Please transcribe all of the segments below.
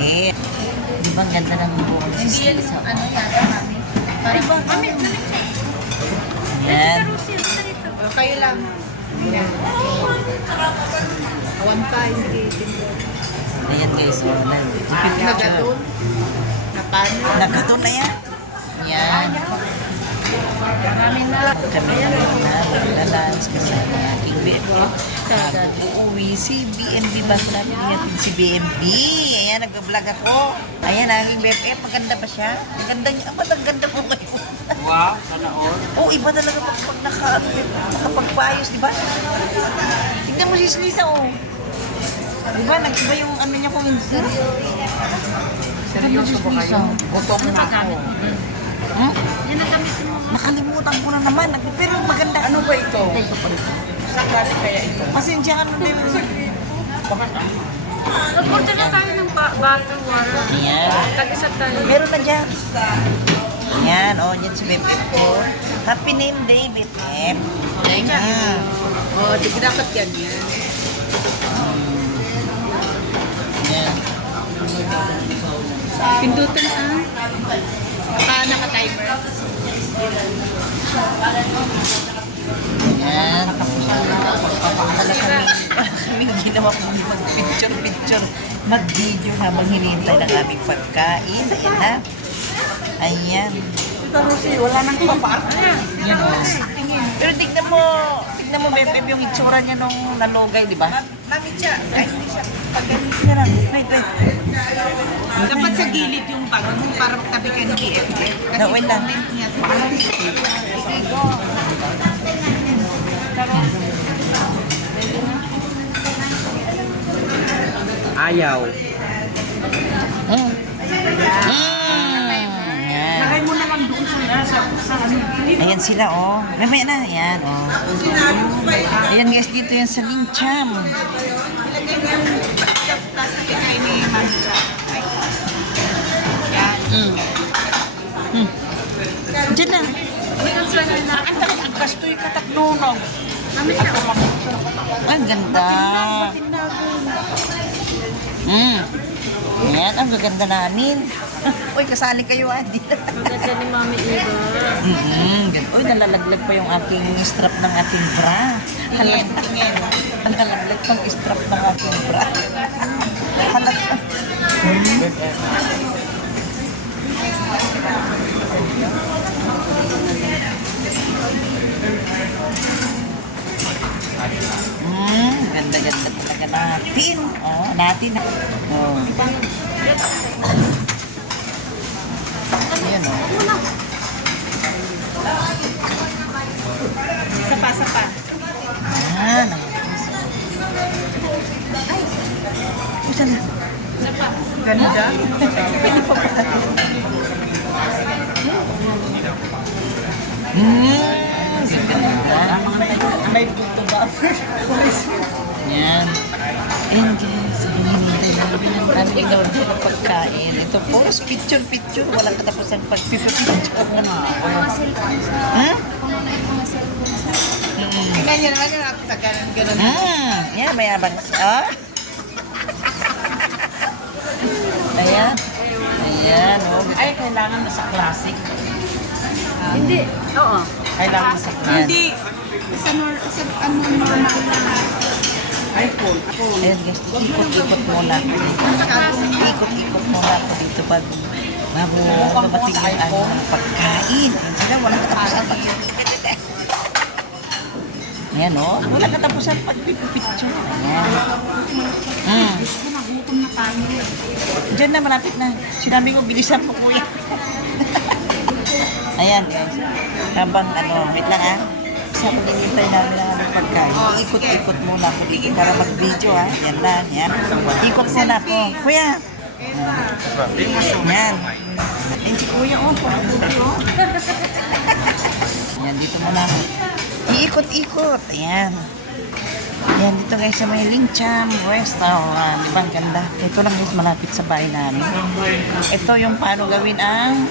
Eh, di ba ang ganda ng buhok si Hindi yan Stisa? yung ano yata kami. Parang ba? Kami, Yan. kayo lang. Awan pa, sige. Ayan guys, oh, Nagatun. Napano. Nagkatun na yan. Yan. Marami na. Kami na maglalans kasi ang aking BFF. Uuwi si BNB ba? Sabi natin si BNB. Ayan, nag-vlog ako. Ayan, aking BFF. Maganda ba siya? Maganda niya. Ang ganda mo ngayon. Wow, sana all. Oo, iba talaga pag nakapagpaayos, di ba? Tignan mo si Slisa, oh. Di ba? Nag-iba yung ano niya kung hindi. Seryoso ba kayo? Gutom na ako. Hmm? Yan ang gamit mo. Nakalimutan ko na naman. Pero maganda. Ano ba ito? Saan galing kaya ito? Pasensya ka na din. Bakit ah? Nag-order na tayo ng bottled water. Ayan. Tag-isa tayo. Meron na dyan. Ayan, oh, yan si Bebep ko. Happy name day, Bebep. Oo, dapat ganyan. Ayan. Pindutan naka-timer. Ayan. Kaming ginawa ko mag-picture, mag-video habang hinihintay ng aming pagkain. Ayan na. Ayan. Pero si wala nang papar. Yan, oh. Pero tignan mo, Bebep, yung itsura niya nung nalogay, di ba? Mami siya. Ay, hindi siya. Pagkalis niya lang. Wait. Dapat sa gilid yung bag mo para tabi ka ni BFF. Kasi Wait lang. content niya. Ayaw. Mm. Ayan. Lagay mo naman doon sa ano. Ayan sila, oh. Mamaya na. Ayan, oh. Ayan guys, dito yan sa Lincham. Ilagay mo yung tapos kay ni Mami siya. Diyan na. Ang dami ang gastoy kataknunog. Mami siya. Ang ganda. Ayan, ang gaganda namin. Uy, kasali kayo, Adi. Maganda ni Mami Eva. Uy, nalalaglag pa yung aking strap ng aking bra. Nalalaglag pang strap ng aking bra. Halata. Ganda-ganda talaga natin. Oh, natin. Oh. Ayan, oh. Sapa. Ayan. Isa na. Sapa. Ganda. Pwede pa pala. Ganda. May buto ba? Yan. Ayan guys, hinihintay namin ang aming in-order na pagkain. Ito, puros picture. Walang katapusan pag-picture. Ha? Tingnan niyo naman yung ganun. Yan, mayabang. Ah? Ayan. Ayan, oh. Ay, kailangan na sa classic. Hindi. Oo. Kailangan sa classic. Hindi. Sa normal na. iPhone. Ayan guys, ikot-ikot muna. Ikot-ikot muna ako dito bago dumating yung ano, pagkain. Ayan sila, walang katapusan pag-picture. Ayan o, walang katapusan pag-picture. Ayan. Nagutom na tayo. Diyan na, malapit na. Sinabi ko, bilisan mo kuya. Ayan guys, habang wait lang ah. Sa paghihintay namin ng aming pagkain, ikot-ikot muna ako dito para mag-video ha. Yan lang, yan. Ikot muna po. Kuya! Yan. Yan si kuya, oh. Pakabuti, oh. Yan, dito muna ako. Iikot-ikot. Ayan. Yan, dito guys sa may Lincham Restaurant. Diba, ang ganda. Ito lang guys, malapit sa bahay namin. Ito yung paano gawin ang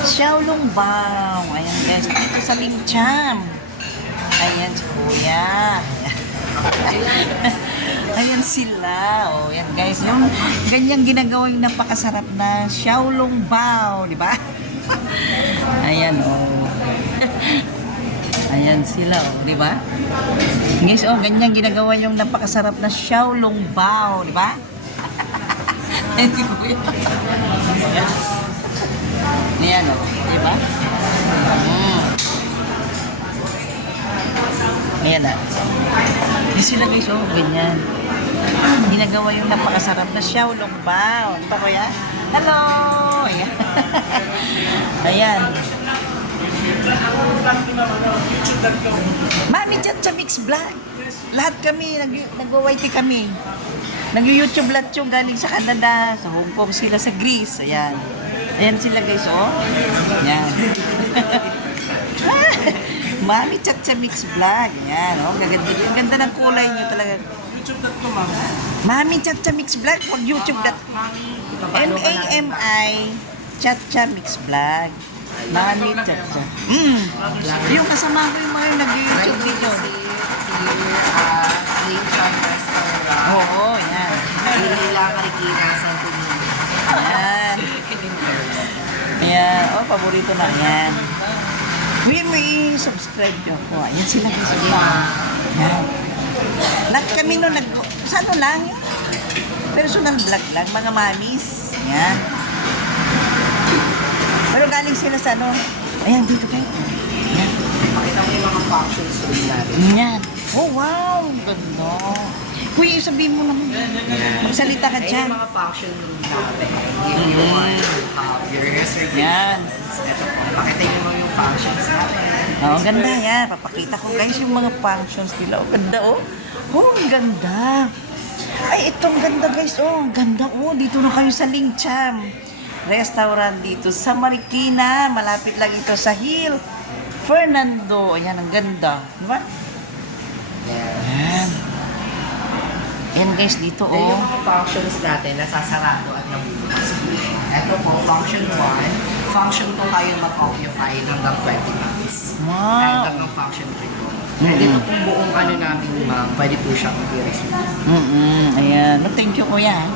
Xiaolongbao. Ayan guys, dito sa Lincham. Ayan si kuya. Ayan sila. Oh, yan guys. Yung ganyang ginagawa yung napakasarap na Xiaolong Bao, di ba? Ayan, oh. Ayan sila, oh, di ba? Guys, oh, ganyang ginagawa yung napakasarap na Xiaolong Bao, di ba? Ayan, oh, di ba? Ayan na. Di sila guys, oh, ganyan. Ginagawa yung napakasarap na Xiaolong Bao. Di ba, kuya? Hello! Ayan. Ayan. Mami dyan sa Mix Vlog. Lahat kami, nag-YT kami. Nag-YouTube lahat yung galing sa Canada, sa Hong Kong sila, sa Greece. Ayan. Ayan sila guys, oh. Ayan. Mami Chat sa Mix Vlog. Ayan, oh. Gaganda. Ang ganda ng kulay nyo talaga. YouTube.com, ma'am. Mami Chat sa Mix Vlog. Huwag YouTube.com. MAMI Chat sa Mix Vlog. Mami Chat sa. Yung kasama ko yung mga nag-YouTube video. Oo, yan. Ayan. Ayan. Oh, paborito na. Ayan. May subscribe nyo ako. Ayan sila guys. Ayan. Lahat kami nun sa ano lang. Personal vlog lang. Mga mamis. Ayan. Pero galing sila sa ano. Ayan, dito kayo. Ayan. Pakita mo yung mga functions room natin. Ayan. Oh, wow. Ganda. Kuya, sabihin mo naman. Magsalita ka Ayun dyan. yung mga function room natin. If you want to have your reservations. Yan. Ito po, pakita mo yung functions natin. Oh, ang ganda yan. Papakita ko guys yung mga functions nila. Oh, ganda oh. Oh, ang ganda. Ay, itong ganda guys. Oh, ang ganda oh. Dito na kayo sa Lingcham Restaurant dito sa Marikina. Malapit lang ito sa Hill Fernando. Ayan, ang ganda. Diba? Ayan. Ayan guys, dito Ito yung oh. mga functions natin na sasarado at nabubukas. Ito po, function 1. Function 2 kayo mag-occupy hanggang 20 months. Wow. Hanggang ng function 3 po. Dito pong buong ano namin, ma'am, pwede po siyang i-resume. Ayan. No, thank you kuya.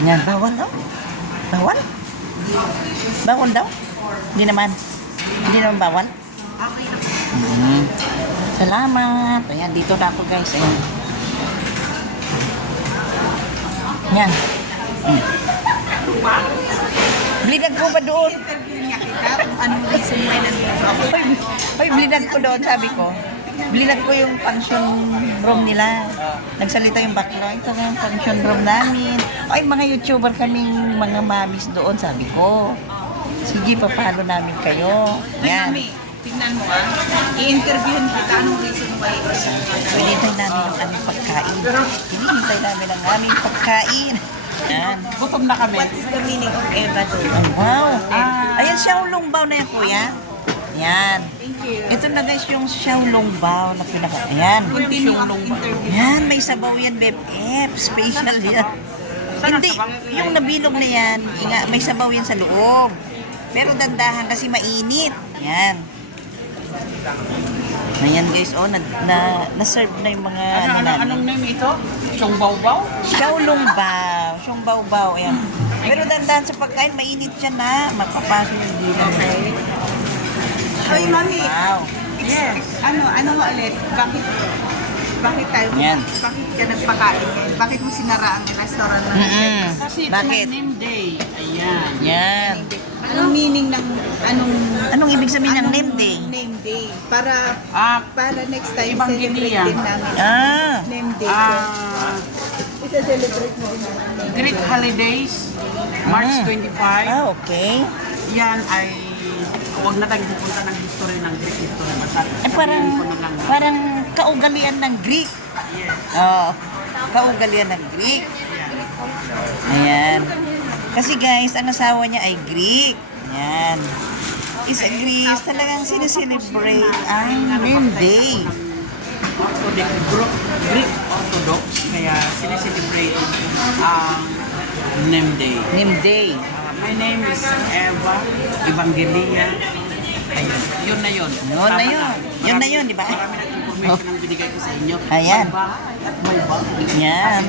Ayan, bawal daw. Bawal? Bawal daw? Hindi naman. Hindi naman bawal? Okay na po. Salamat. Ayan, dito na ako guys. Ayan. Ayan. Blinag ko ba doon? Kung anong reason why nandito ako. Hoy, blinag ko doon, sabi ko. Blinag ko yung function room nila. Nagsalita yung bakla. Ito na yung function room namin. Ay, mga YouTuber kaming mga mamis doon, sabi ko. Sige, papalo namin kayo. Ay, Yan. mami, tingnan mo i-interviewin kita anong reason why. Hinihintay namin ang aming pagkain. Hinihintay namin ang aming pagkain. Yan. Gutom na kami. What is the meaning of Eva do? Wow. Ayan, Xiaolong Bao na yan, kuya. Yan. Thank you. Ito na guys yung Xiaolong Bao na pinaka... Ayan. Continue ang interview. Yan, may sabaw yan, BFF. Special yan. Hindi, yung nabilog na yan, may sabaw yan sa loob. Pero dandahan kasi mainit. Yan. Ayan guys, oh, na-serve na yung mga... Anong name ito? Chong Bao? Xiaolong Bao. Xiaolong Bao. Ayan. Pero dandahan sa pagkain, mainit siya na. Magpapasok yung dito. Okay. Ay, mami. Wow. Yes. Ano nga ulit? Bakit tayo? Yan. Bakit ka nagpakain ngayon? Bakit mo sinara ang restaurant na Kasi it's Bakit? my name day. Ayan. Yan. Anong meaning ng Anong ibig sabihin ng anong name day? Name day. Para next time Ibang celebrate giniya. din namin. Ah. Name day ko. Isa-celebrate mo din namin. Great Holidays, March 25. Okay. Yan ay huwag na tayong pupunta ng history ng Greek history. Basta Parang, sabihin ko na lang. parang kaugalian ng Greek. Yes. Oo. Kaugalian ng Greek. Ayan. Kasi guys, ang asawa niya ay Greek. Ayan. Is a Greece. Talagang sineselebrate ang name day. Greek Orthodox, kaya sineselebrate ang name day. Name day. My name is Eva Evangelia. Ayun, yun na yun. Yun na yun. Yun na yun, di ba? Marami nagpupunta information ang binigay ko sa inyo. Ayan. May bahay at may bahay. Yan.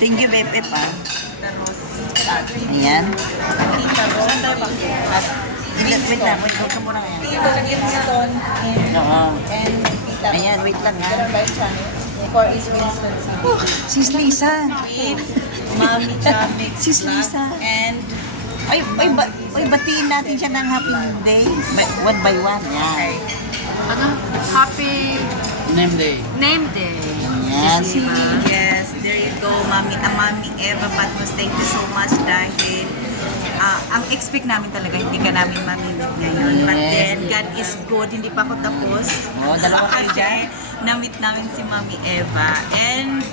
Thank you, BFF, ah. Ayan. Saan tayo ba? Wait lang, wait ka muna ngayon. Winston Oo. and Tita. Ayan, wait lang, ha. Meron ba yung channel? For is Winston. Sis Lisa. With Mami Chamik. Sis Lisa. And Ay, batiin natin siya ng happy day. One by one. Yan. Happy Name day. name day. Yan. yes, there you go, Mami Eva Patmos. Thank you so much dahil ang expect namin talaga hindi ka namin mamimit ngayon. But Yes. then, God is good. Hindi pa ako tapos. Oo, dalawa kayo Kasi dyan. na-meet namin si Mami Eva. And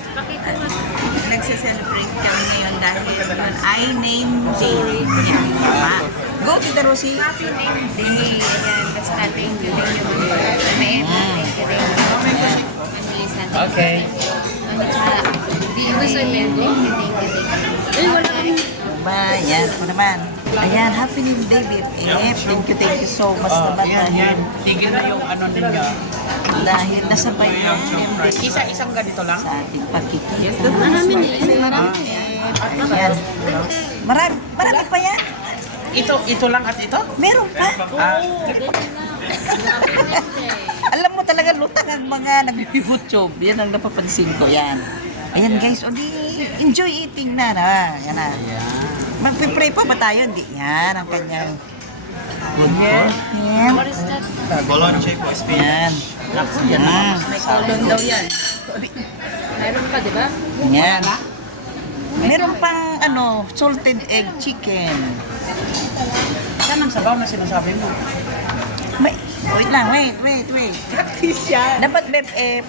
nagse-celebrate kami ngayon dahil yun ay name day niya. Tama. Go, Tita Rosie. Happy name day. Ayan, basta thank you. Thank you, Mami. Okay. Gusto name day? Thank you. Ay, wala kami. Ba, yan ako naman. Ayan, happy new day, BFF. Thank you so much naman Yan, yan. dahil, Tigil na yung ano ninyo. dahil nasabay namin Isang ganito lang? sa ating pagkikita. Marami nila. Marami. Ayan. Marami pa yan. Ito lang at ito? Meron pa. Alam mo talaga lutang ang mga nag-YouTube. Yan ang napapansin ko. Yan. Ayan guys, o di enjoy eating na. Yan na. Magpipray pa ba tayo? Hindi. Yan ang kanyang good food. Yan. What is that? Bolonche po, Yan. Yan. May colon daw yan. Meron pa, di ba? Yan. Meron pang salted egg chicken. Saan ang sabaw na sinasabi mo? Wait lang, wait. Dapat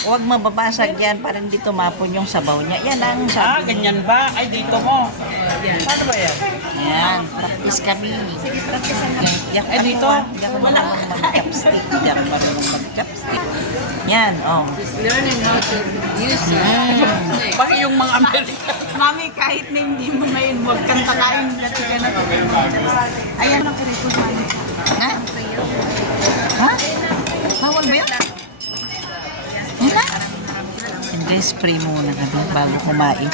huwag mababasag yan para hindi tumapon yung sabaw niya. Yan ang sabi. Ganyan ba? Ay, dito mo. Paano ba yan? Yan, practice kami. Yak, Ay, dito? Hindi ako marunong mag-chopstick. Hindi ako marunong mag-chopstick. Yan, oh. Learning how to use it. Bakit yung mga Amerika? Mami, kahit na hindi mo ngayon, huwag kang takain. Ayan ang i-record Mami. Ha? Ha? Bawal ba yun? Wala. Hindi, spray muna kami bago kumain.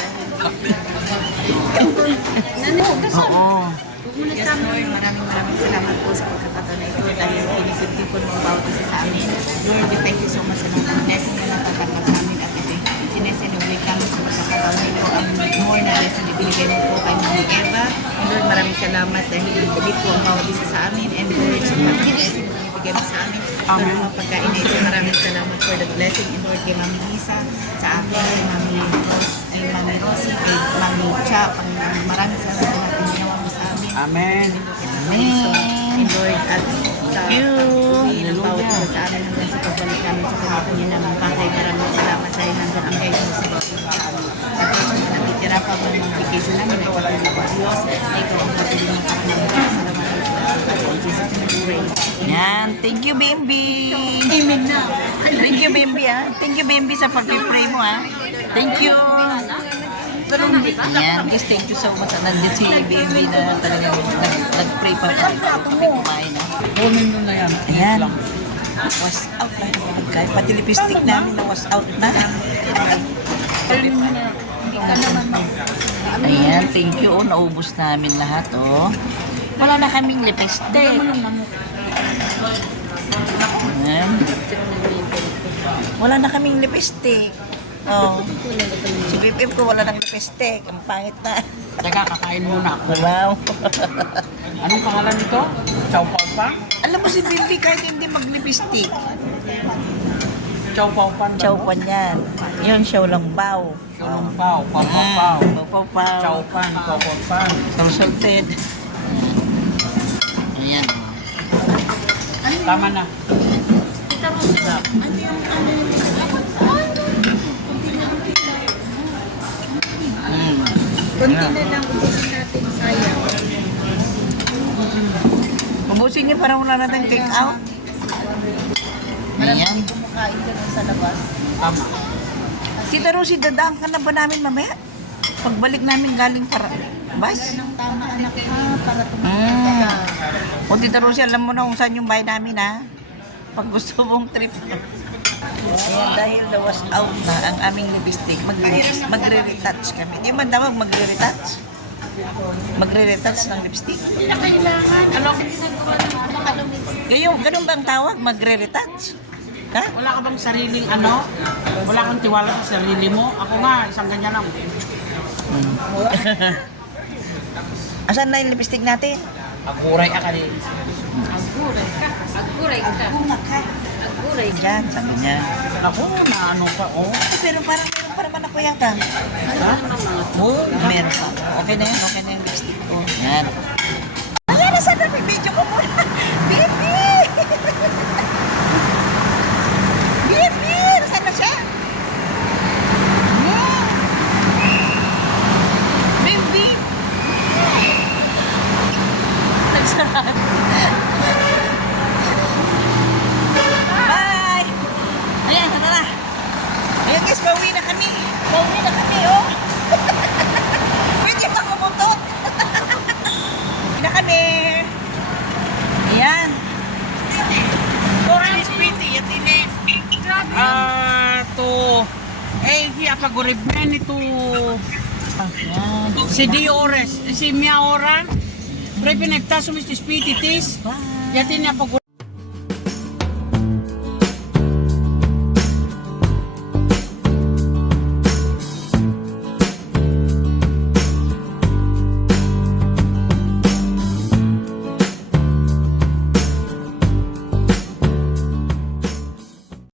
Oo. Yes, Lord, maraming salamat po sa pagkakataon na ito dahil pinipipon mo ang bawat isa sa amin. Lord, we thank you so much sa mga blessing na natatanggap namin at ito sineselebrate namin sa pagkakataon na ito ang more na blessing na binigay mo po kay Mami Eva. And Lord, maraming salamat dahil ibalik po ang bawat isa sa amin and Lord, sa mga blessing na binigay mo sa amin. Lord, ang mga pagkain na ito, maraming salamat for the blessing and Lord, kay Mami Lisa, sa akin, kay Mami Rosie, kay Mami Cha, maraming salamat sa lahat ng ginawa mo sa amin. Amen. And Lord, at sa pag-uwi ng bawat isa sa amin hanggang sa pagbalik namin sa kanya ng bahay, maraming salamat dahil nandun ang guide mo sa bawat isa sa amin. At Lord, sa mga natitira pa ba ng vacation namin, ay wala ng Diyos, na ikaw ang patuloy ng kakalang. Salamat sa salamat. In Jesus' name we pray. Yan. Thank you, Bimbi. Amen na. Thank you, Bimbi, ha. Thank you, Bimbi, sa pag-pray mo, ha. Thank you. Yan, guys, thank you so much. Nandito si Bimbi na talagang nag-pray pa pa kami kumain, ha. Kunin mo na yan. Ayan. Was out na. Kahit pati lipstick namin na was out na. Ayan, thank you. Oh, naubos namin lahat, oh. Wala na kaming lipstick. Ayan. Wala na kaming lipstick. Oh. Si BFF ko wala ng lipstick. Ang pangit na. Teka, kakain muna ako. Wow. Anong pangalan nito? Chow Pao Pan? Alam mo si Bimbi kahit hindi mag-lipstick. Chow Pao Pan ba? Chow pan yan. Yun, show lang bao. Chow Long Pao, Pao Pao Pao. Pao pao. Chow Pan, Pao Pao Pan. Salted. Ayan. Tama na. Kunti na lang ubusin natin, sayang. Ubusin niyo para wala natin take out. Ayan. Kumakain ka nun sa labas. Tama. Tita Rosie, dadaan ka na ba namin mamaya? Pagbalik namin galing para bus? Nang tama anak ha, para O Tita Rosie, alam mo na kung saan yung bahay namin, ha? Pag gusto mong trip. Ayan, dahil nawas out na ang aming lipstick, magre-retouch kami. Hindi man tawag magre-retouch? Magre-retouch ng lipstick? Hindi na kailangan. Ano ang ginagawa ng makalumit? Ganun bang tawag? Magre-retouch? Ha? Wala ka bang sariling ano? Wala kang tiwala sa sarili mo? Ako nga, isang ganyan lang. Asan na yung lipstick natin? Aguray ka kanina. Aguray ka. Aguray ka. Aguray ka. Diyan, sabi niya. Ako, na ano pa, oh. Pero parang meron pa naman ako yata. Oh, Meron pa. Okay na yung lipstick ko. Yan. Ayan, nasa na yung video ko muna. Baby! Baby! Nasaan na siya? Baby! Nagsarap. Bye! Ayan, tara na. Ayan guys, pauwi na kami. Pauwi na kami, oh. Pwede ba kumutot? Pauwi na kami. Ayan. Oran is pretty, at ini. To, siya paguribmen ito. Ayan. Si Diores, si Mia Oran. Pre pinagtasum is pititis. Bye. Yatin niya pag